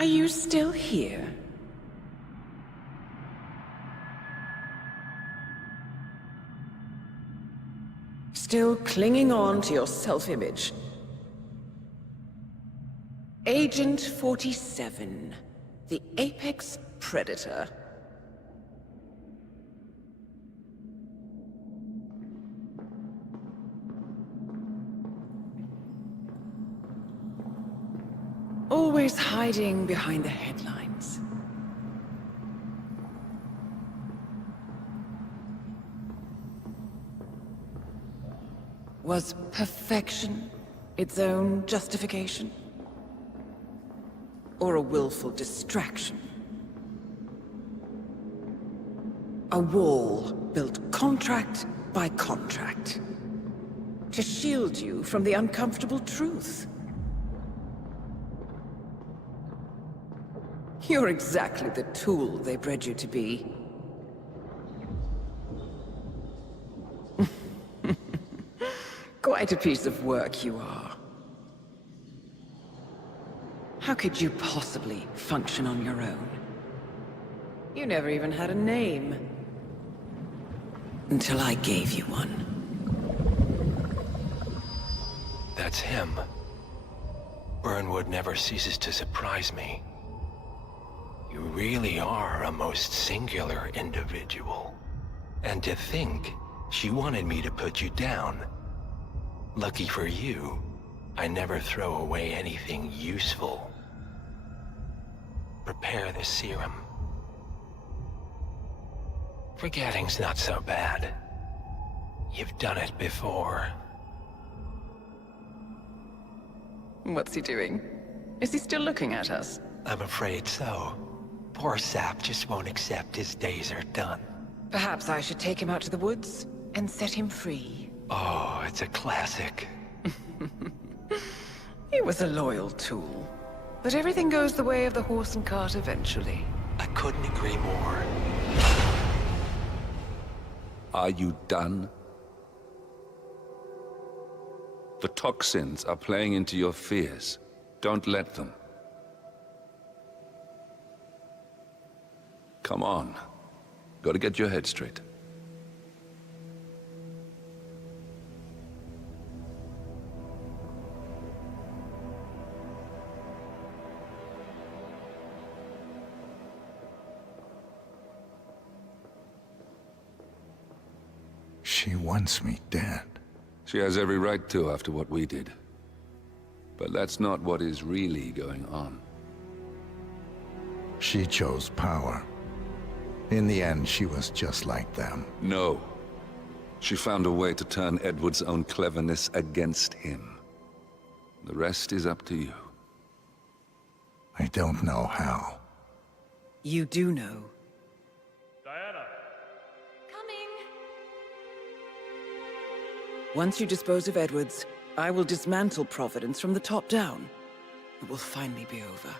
Are you still here? Still clinging on to your self-image? Agent 47, the apex predator. Always hiding behind the headlines. Was perfection its own justification? Or a willful distraction? A wall built contract by contract to shield you from the uncomfortable truth. You're exactly the tool they bred you to be. Quite a piece of work you are. How could you possibly function on your own? You never even had a name. Until I gave you one. That's him. Burnwood never ceases to surprise me. You really are a most singular individual. And to think, she wanted me to put you down. Lucky for you, I never throw away anything useful. Prepare the serum. Forgetting's not so bad. You've done it before. What's he doing? Is he still looking at us? I'm afraid so. Poor sap just won't accept his days are done. Perhaps I should take him out to the woods and set him free. Oh, it's a classic. He was a loyal tool. But everything goes the way of the horse and cart eventually. I couldn't agree more. Are you done? The toxins are playing into your fears. Don't let them. Come on. Gotta get your head straight. She wants me dead. She has every right to after what we did. But that's not what is really going on. She chose power. In the end, she was just like them. No. She found a way to turn Edward's own cleverness against him. The rest is up to you. I don't know how. You do know. Diana! Once you dispose of Edwards, I will dismantle Providence from the top down. It will finally be over.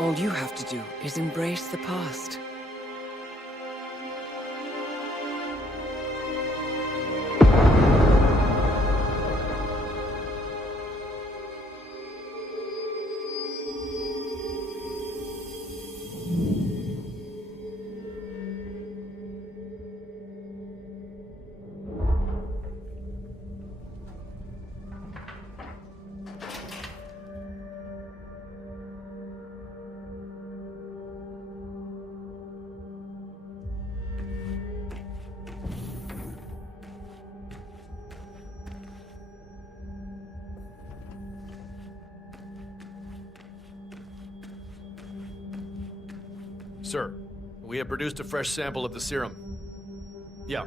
All you have to do is embrace the past. Sir, we have produced a fresh sample of the serum. Yeah,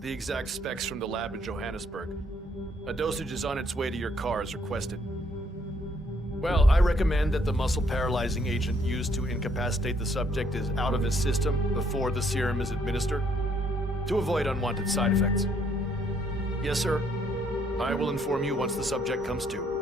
the exact specs from the lab in Johannesburg. A dosage is on its way to your car as requested. Well, I recommend that the muscle-paralyzing agent used to incapacitate the subject is out of his system before the serum is administered, to avoid unwanted side effects. Yes, sir. I will inform you once the subject comes to.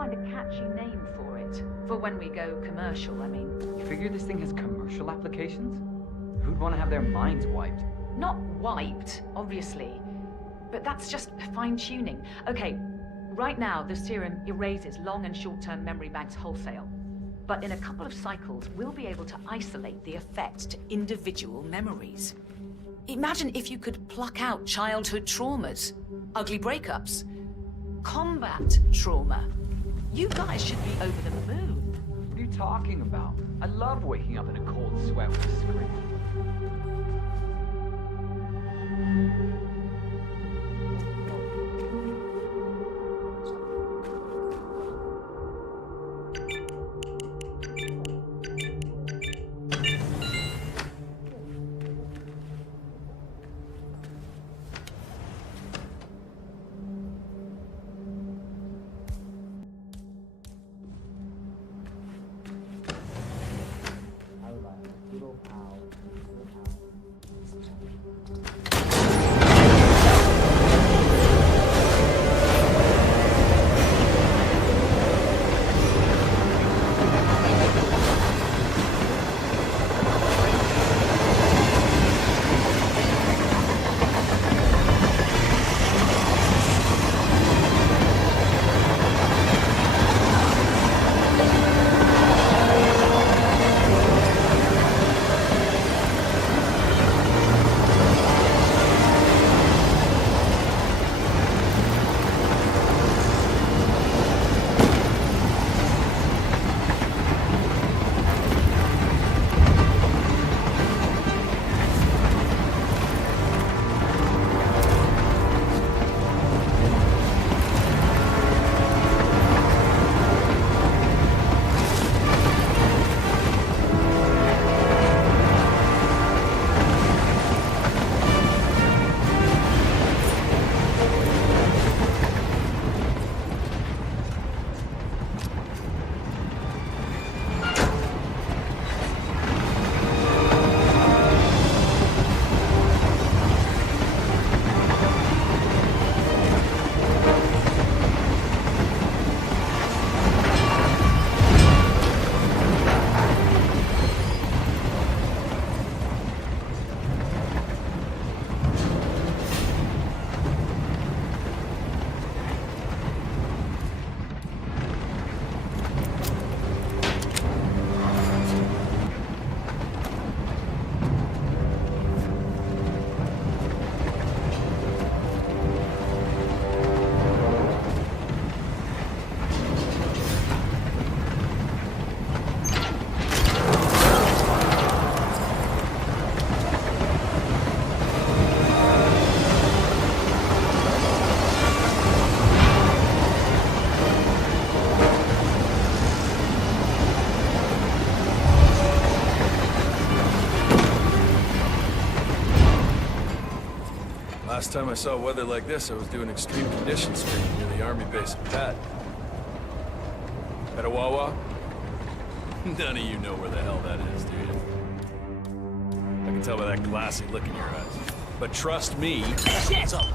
find a catchy name for it. For when we go commercial, I mean. You figure this thing has commercial applications? Who'd want to have their minds wiped? Not wiped, obviously. But that's just fine-tuning. Okay, right now the serum erases long and short-term memory banks wholesale. But in a couple of cycles, we'll be able to isolate the effects to individual memories. Imagine if you could pluck out childhood traumas, ugly breakups, combat trauma. You guys should be over the moon. What are you talking about? I love waking up in a cold sweat with a script. Last time I saw weather like this, I was doing extreme conditions training near the army base in Pat. At a Wawa? None of you know where the hell that is, do you? I can tell by that glassy look in your eyes. But trust me... Shit! Up.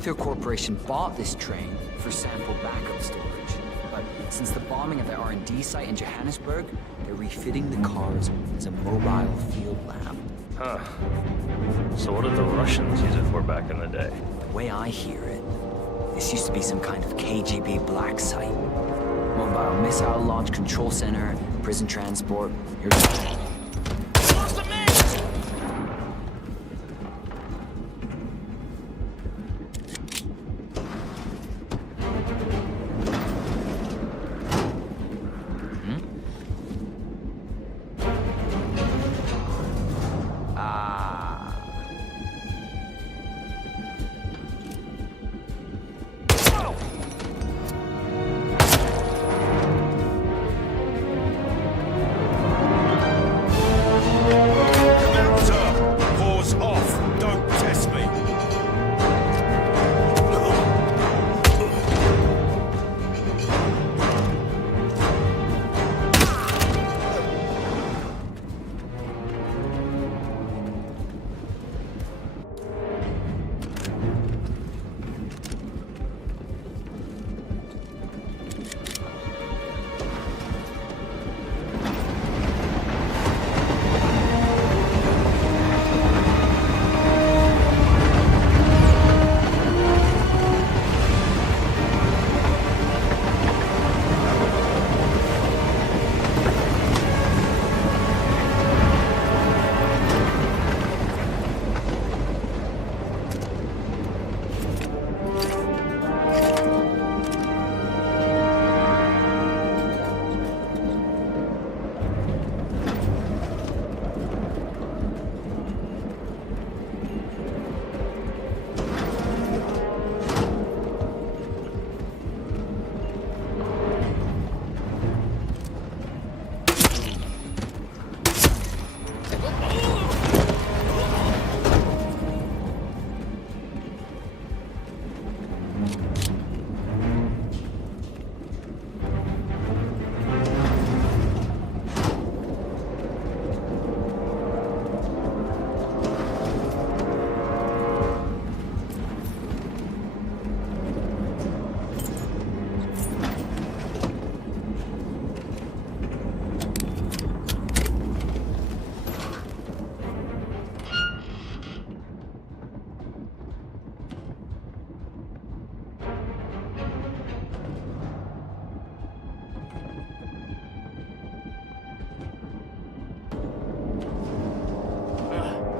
Ether Corporation bought this train for sample backup storage. But since the bombing of the R&D site in Johannesburg, they're refitting the cars as a mobile field lab. Huh. So what did the Russians use it for back in the day? The way I hear it, this used to be some kind of KGB black site. Mobile missile launch control center, prison transport.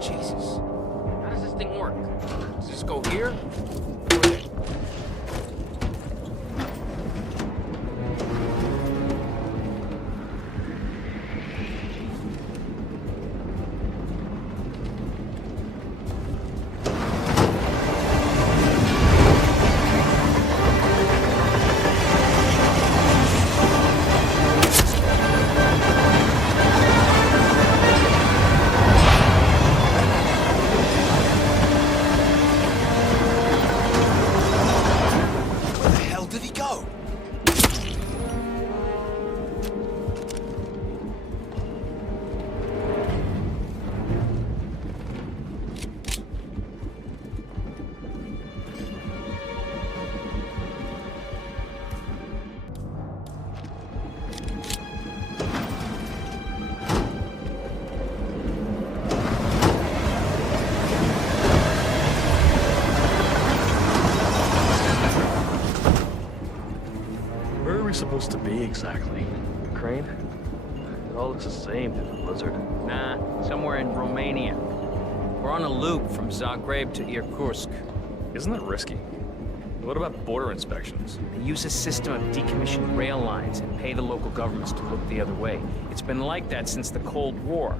Jesus. How does this thing work? Does this go here? Supposed to be exactly? Ukraine? It all looks the same through the blizzard. Nah, somewhere in Romania. We're on a loop from Zagreb to Irkutsk. Isn't that risky? What about border inspections? They use a system of decommissioned rail lines and pay the local governments to look the other way. It's been like that since the Cold War.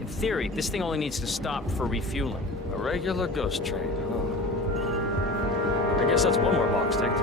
In theory, this thing only needs to stop for refueling. A regular ghost train, huh? I guess that's one more box ticked.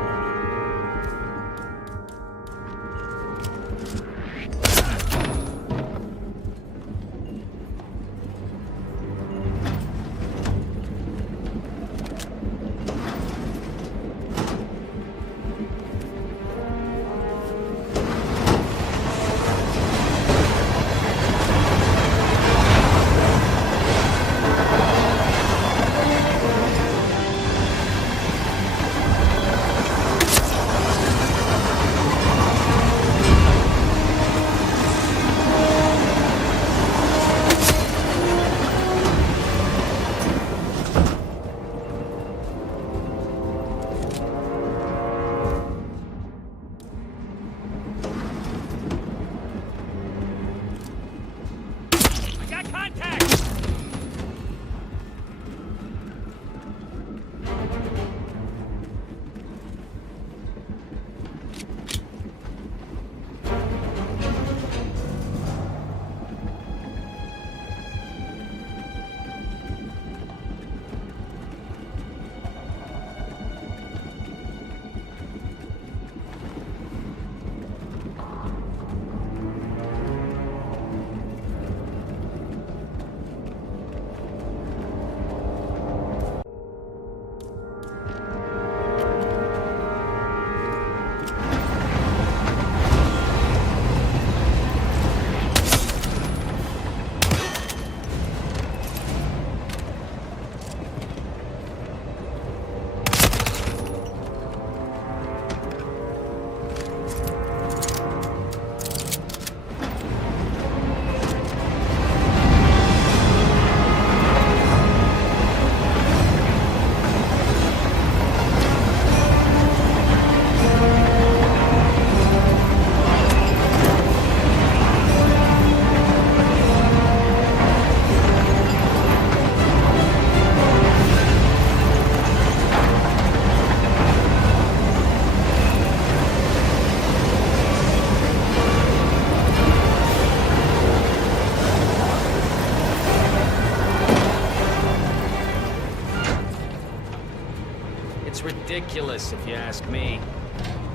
ridiculous, if you ask me.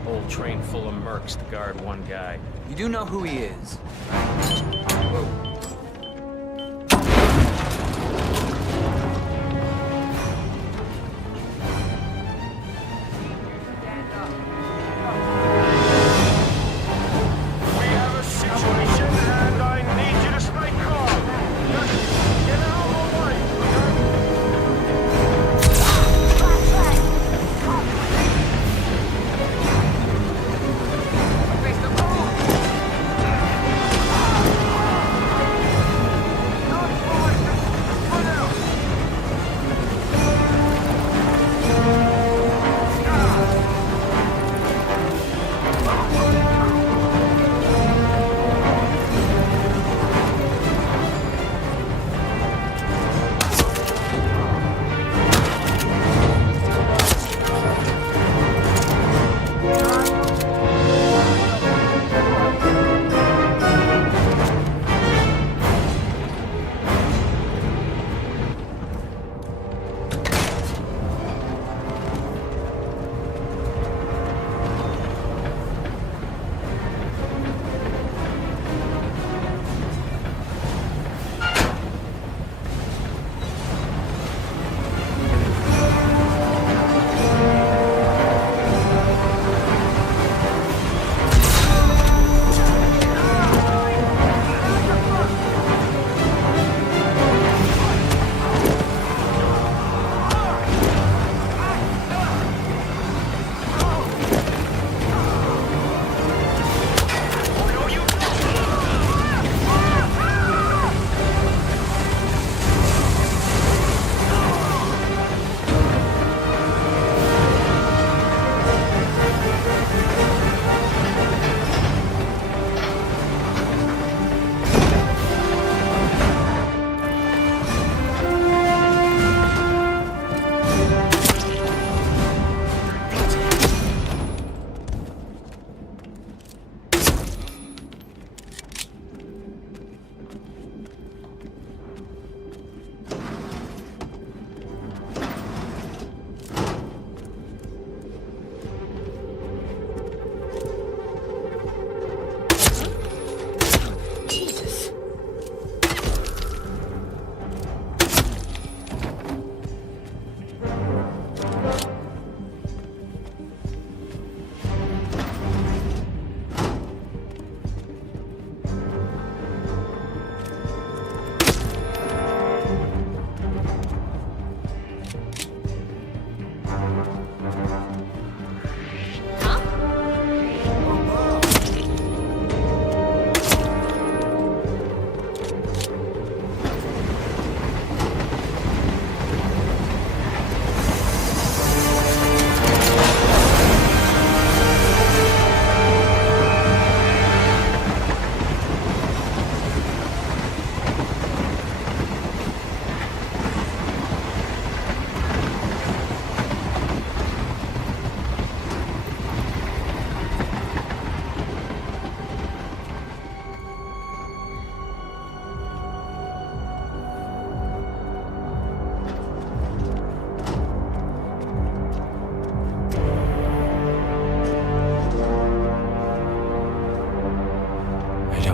Whole train full of mercs to guard one guy. You do know who he is. We have a situation and I need you to stay calm. Get out of the way, okay?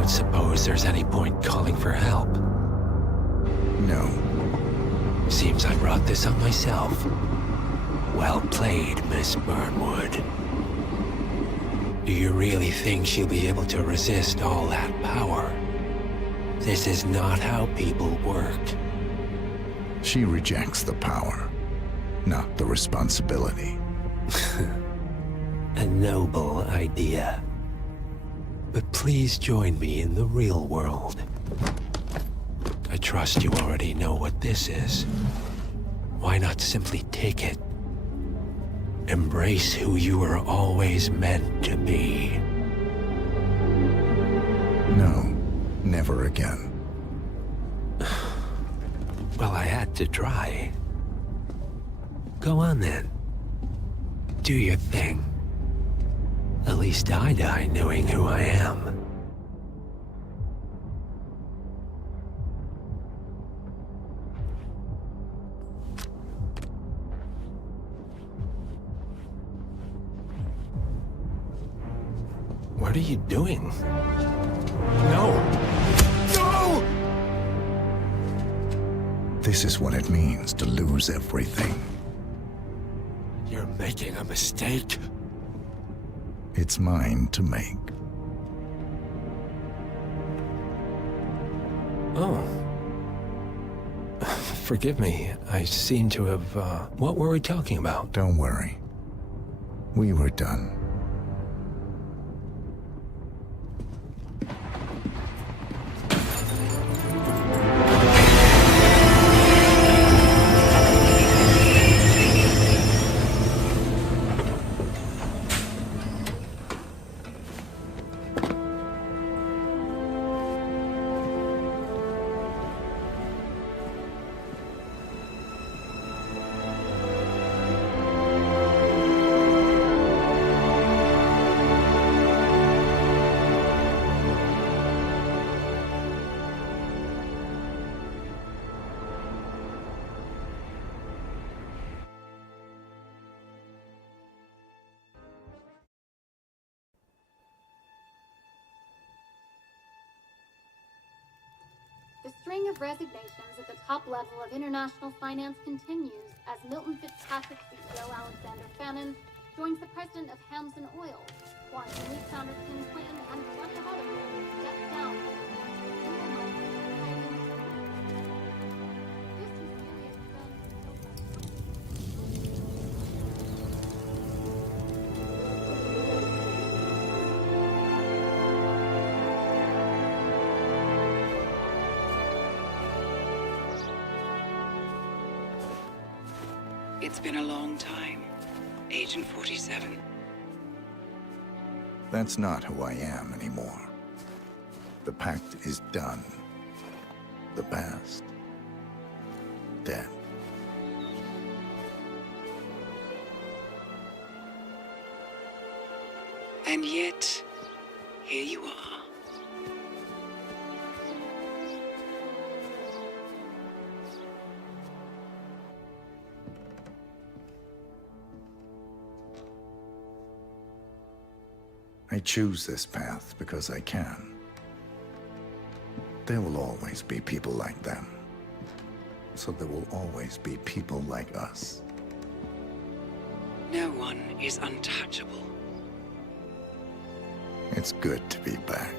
Suppose there's any point calling for help. No. Seems I brought this on myself. Well played, Miss Burnwood. Do you really think she'll be able to resist all that power? This is not how people work. She rejects the power, not the responsibility. A noble idea. But please join me in the real world. I trust you already know what this is. Why not simply take it? Embrace who you were always meant to be. No, never again. Well, I had to try. Go on then. Do your thing. At least I die knowing who I am. What are you doing? No! No! This is what it means to lose everything. You're making a mistake. It's mine to make. Oh. Forgive me. I seem to have, what were we talking about? Don't worry. We were done. The string of resignations at the top level of international finance continues as Milton Fitzpatrick CEO Alexander Fannin joins the president of Hamson Oil, Quantum Leap founder Tim Clinton, and Russia Hutterman step down as the board of the Dual Money Trading. This mysterious It's been a long time, Agent 47. That's not who I am anymore. The pact is done. The past, dead. And yet, here you are. I choose this path because I can. There will always be people like them. So there will always be people like us. No one is untouchable. It's good to be back.